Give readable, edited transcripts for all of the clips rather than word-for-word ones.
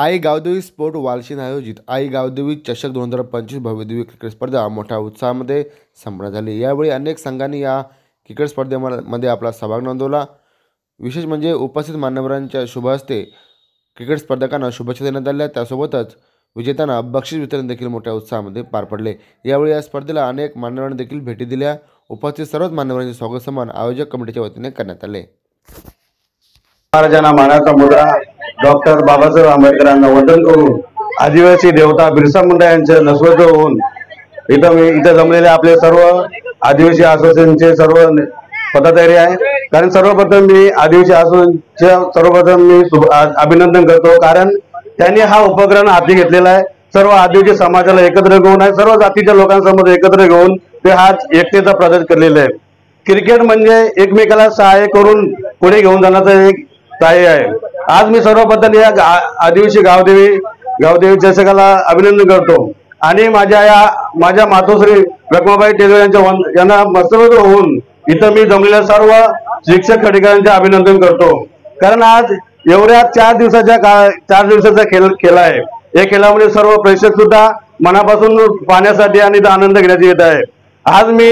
आई Gavdevi sport वालशीन आयोजित आई गावदेवी चषक 2025 भव्यदिव्य cricket स्पर्धा मोठ्या उत्साहामध्ये संपन्न झाली। यावेळी अनेक संघांनी या क्रिकेट स्पर्धेमध्ये आपला सहभाग नोंदवला। विशेष म्हणजे उपस्थित मान्यवरांच्या शुभ हस्ते क्रिकेट स्पर्धकांना शुभेच्छा देण्यात आल्या। त्यासोबतच विजेत्यांना बक्षीस वितरण देखील मोठ्या उत्साहामध्ये पार पडले। यावेळी या स्पर्धेला अनेक मान्यवरांनी देखील भेटी दिल्या। उपस्थित सर्वच मान्यवरांचे स्वागत सन्मान आयोजक कमिटीच्या वतीने करण्यात आले। महाराजांना मानाचा मुद्रा डॉक्टर बाबासाहेब आंबेडकरांना वंदन करून आदिवासी देवता बिरसा मुंडा यांचे नस्वत होऊन इथं जमलेले आपले सर्व आदिवासी असोसिएशनचे सर्व पदाधिकारी आहे। कारण सर्वप्रथम मी आदिवासी असोसिएशनचे अभिनंदन करतो, कारण त्यांनी हा उपक्रम हाती घेतलेला आहे। सर्व आदिवासी समाजाला एकत्र घेऊन आहे, सर्व जातीच्या लोकांसमोर एकत्र घेऊन ते हा एकतेचा प्रदर्शन केलेला आहे। क्रिकेट म्हणजे एकमेकाला सहाय्य करून पुढे घेऊन जाण्याचं एक सहाय्य आहे। आज मी सर्वप्रथम या आदिवासी गावदेवी चषकाला अभिनंदन करतो आणि माझ्या मातोश्री रखमाबाई टेलर यांना मस्तक होऊन इथं मी जमलेल्या सर्व शिक्षक अधिकाऱ्यांचे अभिनंदन करतो। कारण आज एवढ्या 4 दिवसाचा खेळ आहे। या खेळामध्ये सर्व प्रेक्षक सुद्धा मनापासून पाहण्यासाठी आणि आनंद घेण्यात येत आहे। आज मी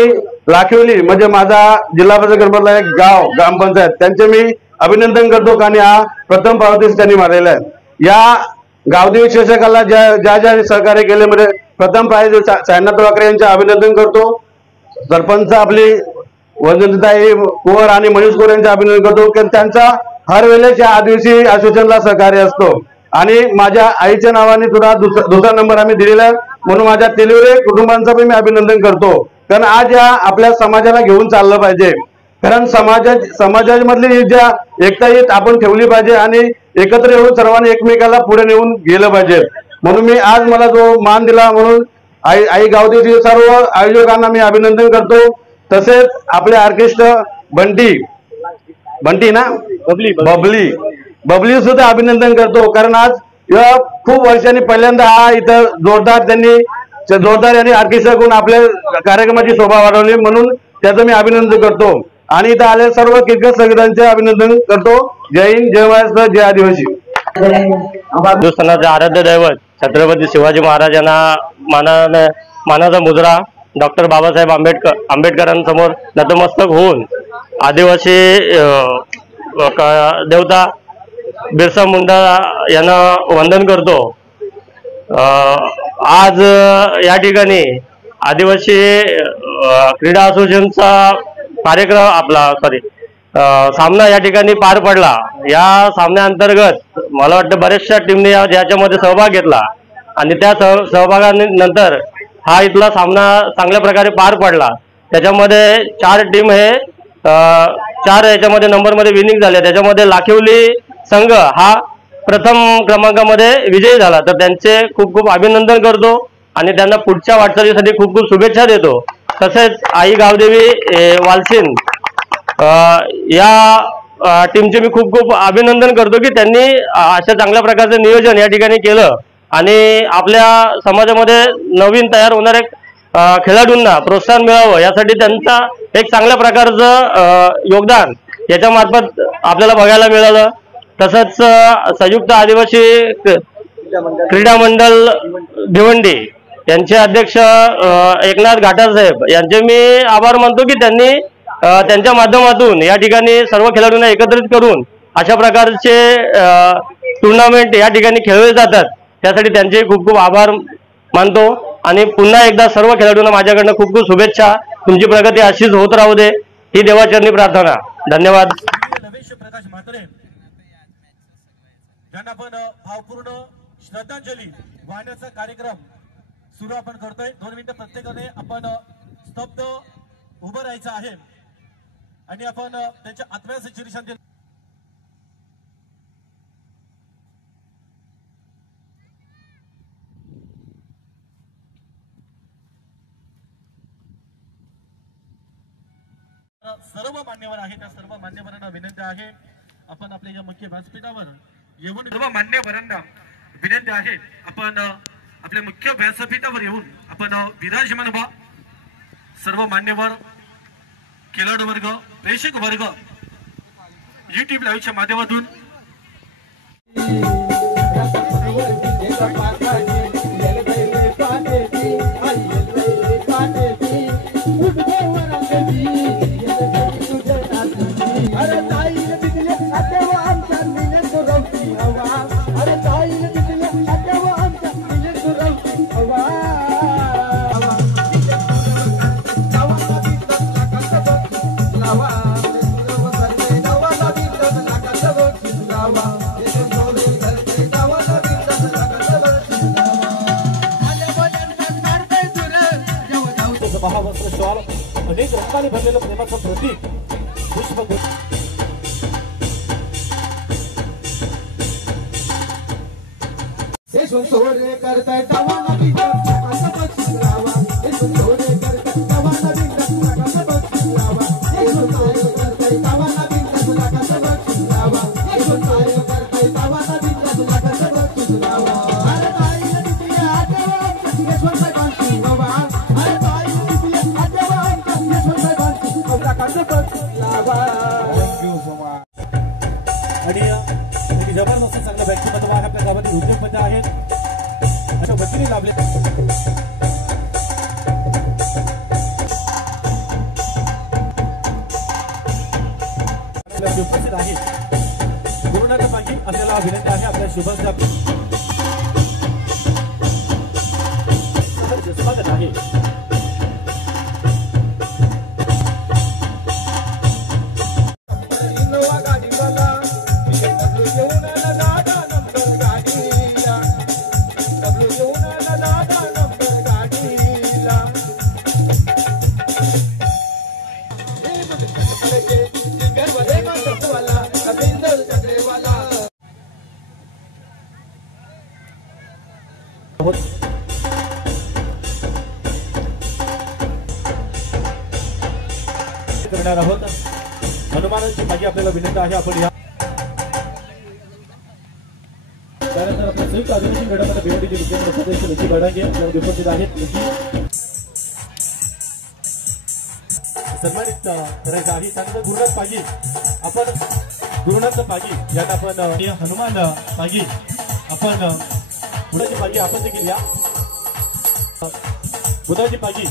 लाखिवली म्हणजे माझा जिल्हा परिषद गणपतला एक ग्रामपंचायत त्यांचे मी अभिनंदन करतो, कारण हा प्रथम पावतीस त्यांनी मारलेला आहे। या गावदेवी चषकाला ज्या सहकार्य केले म्हणजे प्रथम प्राइज सायनाथ वाकरे यांचे अभिनंदन करतो। सरपंच आपली वंदनताई कुंवर आणि मनीष कुंवर यांचे अभिनंदन करतो, कारण त्यांचा हर वेळेस या आदिवासी असोसिएशनला सहकार्य असतो। आणि माझ्या आईच्या नावाने सुद्धा दुसरा नंबर आम्ही दिलेला आहे, म्हणून माझ्या तेलुरे कुटुंबांचं पण मी अभिनंदन करतो। कारण आज या आपल्या समाजाला घेऊन चाललं पाहिजे, कारण समाजामधली ज्या एकता आपण ठेवली पाहिजे आणि एकत्र येऊन सर्वांनी एकमेकाला पुढे नेऊन गेलं पाहिजे। म्हणून मी आज मला जो मान दिला म्हणून आई गावदेवीचे सर्व आयोजकांना मी अभिनंदन करतो। तसेच आपले ऑर्केस्ट्रा बंटी ना बबली सुद्धा अभिनंदन करतो, कारण आज खूप वर्षांनी पहिल्यांदा हा इथं जोरदार यांनी ऑर्केस्ट्रा करून आपल्या कार्यक्रमाची शोभा वाढवली, म्हणून त्याचं मी अभिनंदन करतो। आणि इथं आले सर्व क्रिकेट संघटनांचे अभिनंदन करतो। जय हिंद, जय महाराष्ट्र, जय आदिवासी। हिंदुस्थानाचे आराध्य दैवत छत्रपती शिवाजी महाराजांना मानाचा मुद्रा डॉक्टर बाबासाहेब आंबेडकरांसमोर नतमस्तक होऊन आदिवासी देवता बिरसा मुंडा यांना वंदन करतो। आज या ठिकाणी आदिवासी क्रीडा असोसिएशनचा सामना या ठिकाणी पार पडला। या सामन्याअंतर्गत मला वाटतं बऱ्याचशा टीमने याच्यामध्ये सहभाग घेतला आणि त्या सहभागानंतर हा इथला सामना चांगल्या प्रकारे पार पडला। त्याच्यामध्ये 4 टीम हे 4 याच्यामध्ये नंबरमध्ये विनिंग झाले। त्याच्यामध्ये लाखिवली संघ हा प्रथम क्रमांकामध्ये विजयी झाला, तर त्यांचे खूप खूप अभिनंदन करतो आणि त्यांना पुढच्या वाटचालीसाठी खूप खूप शुभेच्छा देतो। तसेच आई गावदेवी वालशीन या टीमचे मी खूप खूप अभिनंदन करतो की त्यांनी अशा चांगल्या प्रकारचं नियोजन या ठिकाणी केलं आणि आपल्या समाजामध्ये नवीन तयार होणाऱ्या खेळाडूंना प्रोत्साहन मिळावं यासाठी त्यांचा एक चांगल्या प्रकारचं योगदान याच्या मार्फत आपल्याला बघायला मिळालं। तसंच संयुक्त आदिवासी क्रीडा मंडळ भिवंडी यांचे अध्यक्ष एकनाथ घाटार साहेब यांचे मी आभार मानतो की त्यांनी त्यांच्या माध्यमातून या ठिकाणी सर्व खेळाडूंना एकत्रित करून अशा प्रकारचे टुर्नामेंट या ठिकाणी खेळले जातात, त्यासाठी त्यांचे खूप खूप आभार मानतो। आणि पुन्हा एकदा सर्व खेळाडूंना माझ्याकडनं खूप खूप शुभेच्छा। तुमची प्रगती अशीच होत राहू दे ही देवाचरणी प्रार्थना। धन्यवाद। ज्यांना आपण भावपूर्ण श्रद्धांजली वाहण्याचा कार्यक्रम सुरू आपण करतोय। 2 मिनिटं प्रत्येकाने आपण स्तब्ध उभं राहायचं आहे आणि आपण त्यांच्या आत्म्याचं चिरशांती सर्व मान्यवर आहे, त्या सर्व मान्यवरांना विनंती आहे आपण आपल्या या मुख्य व्यासपीठावर येऊन सर्व मान्यवरांना विनंती आहे आपण आपल्या मुख्य व्यासपीठावर येऊन आपण विराजमान व्हा। सर्व मान्यवर खेळाडू वर्ग, प्रेक्षक वर्ग YouTube लाईव्हच्या माध्यमातून अनेक रंगाने भरलेलं प्रेमाचं प्रतीक पुष्प सोरे करताय तवा नवीन असं बक्षीस लावा सोरे करताय तवा नवीन असं बक्षीस लावा सोरे करताय तवा नवीन असं बक्षीस लावा सोरे करताय तवा नवीन असं बक्षीस लावा अरे ताई नदी आठवा यशवंत कांती बाबा अरे ताई नदी आठवा यशवंत कांती बाबा कसं बक्षीस लावा थँक्यू सो मच. आणि जबरदस्त चांगलं व्यक्तिमत्व आहे आपल्या गावातील उद्योगपती आहेत अशा वतीने लाभले उपस्थित आहे. कोरोनाच्या मागे आपल्याला विनंती आहे आपल्या शुभेच्छा स्वागत आहे. करणार आहोत. हनुमानाची माझी आपल्याला विनंती आहे आपण या त्यानंतर आपल्या संयुक्त आदिवासी गटामध्ये बेवडीचे विद्यार्थी सदस्य लकी बडांगे आपल्याला उपस्थित आहेत. सन्मानित करायचं आहे. त्यानंतर गुरुनाथ पागी आपण गुरुनाथ पागी यात आपण हनुमान पागी आपण बुधाची पागी आपण देखील या बुधाची पागी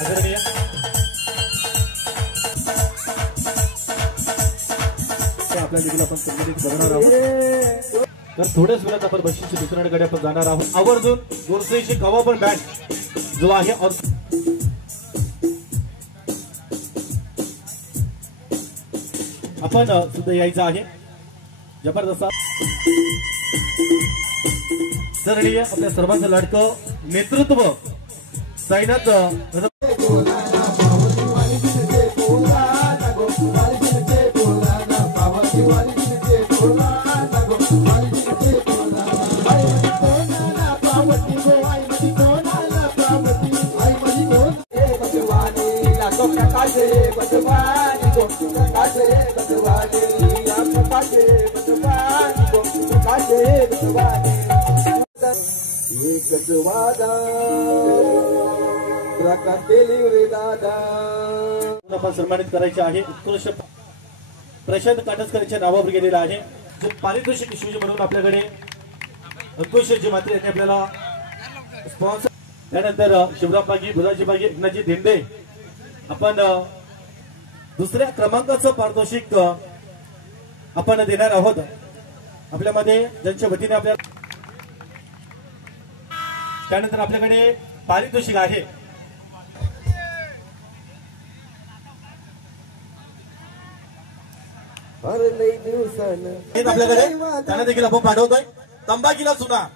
आदरणीय आपल्या देखील आपण संबंधित करणार आहोत. तर थोड्याच वेळात आपण बक्षीस वितरणाकडे आपण जाणार आहोत. आवर्जून गोरसेची कवाबन बँड जो आहे आपण सुद्धा यायचं आहे. जबरदस्त आदरणीय आपल्या सर्वांचं लाडकं नेतृत्व साईनाथ आपण सन्मानित करायचे आहे. उत्कृष्ट प्रशांत काटसकर यांच्या नावावर गेलेला आहे. जे पारितोषिक शिवजी म्हणून आपल्याकडे अंकुश जी मात्र यांनी आपल्याला स्पॉन्सर. त्यानंतर शिवराम बागी बुधाजी बागी एकनाथजी धेंडे आपण दुसऱ्या क्रमांकाचं पारितोषिक आपण देणार आहोत. आपल्यामध्ये ज्यांच्या वतीने आपल्याला त्यानंतर आपल्याकडे पारितोषिक आहे. आपल्याकडे त्यांना देखील आपण पाठवतोय. तंबाखीला सुद्धा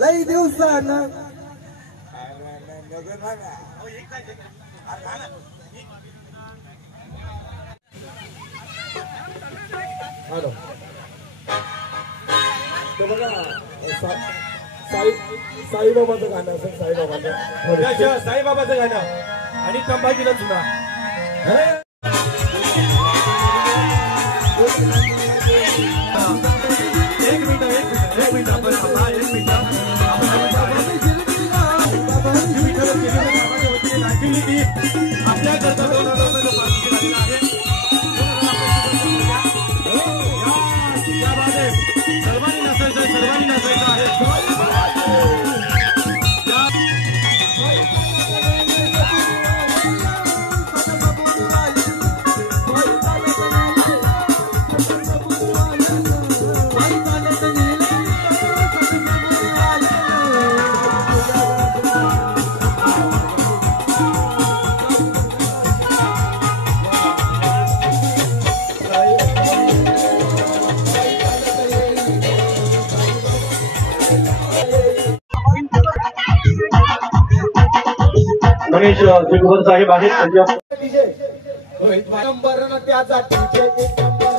लई दिवसानं साईबाबाचं गाणं असेल. साईबाबाचं गाणं आणि तंबाखीला सुद्धा एक मिनिट आपल्या करता सर्वांनी नसायचं आहे. रमेश चिटकर साहेब आहेत त्यांच्या नंबर न त्याचा टीचे एक नंबर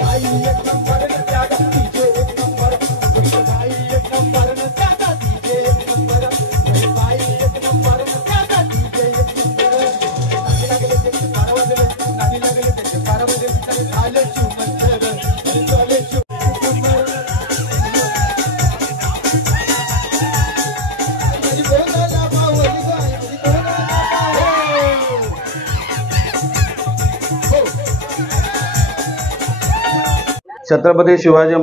बाई एक नंबर न त्याचा टीचे एक नंबर बाई एक नंबर न त्याचा टीचे एक नंबर बाई एक नंबर न त्याचा टीचे एक नंबर नादी लागले त्याचे पारवले झाले शिवमंतर झाले शिवमंतर छत्रपती शिवाजी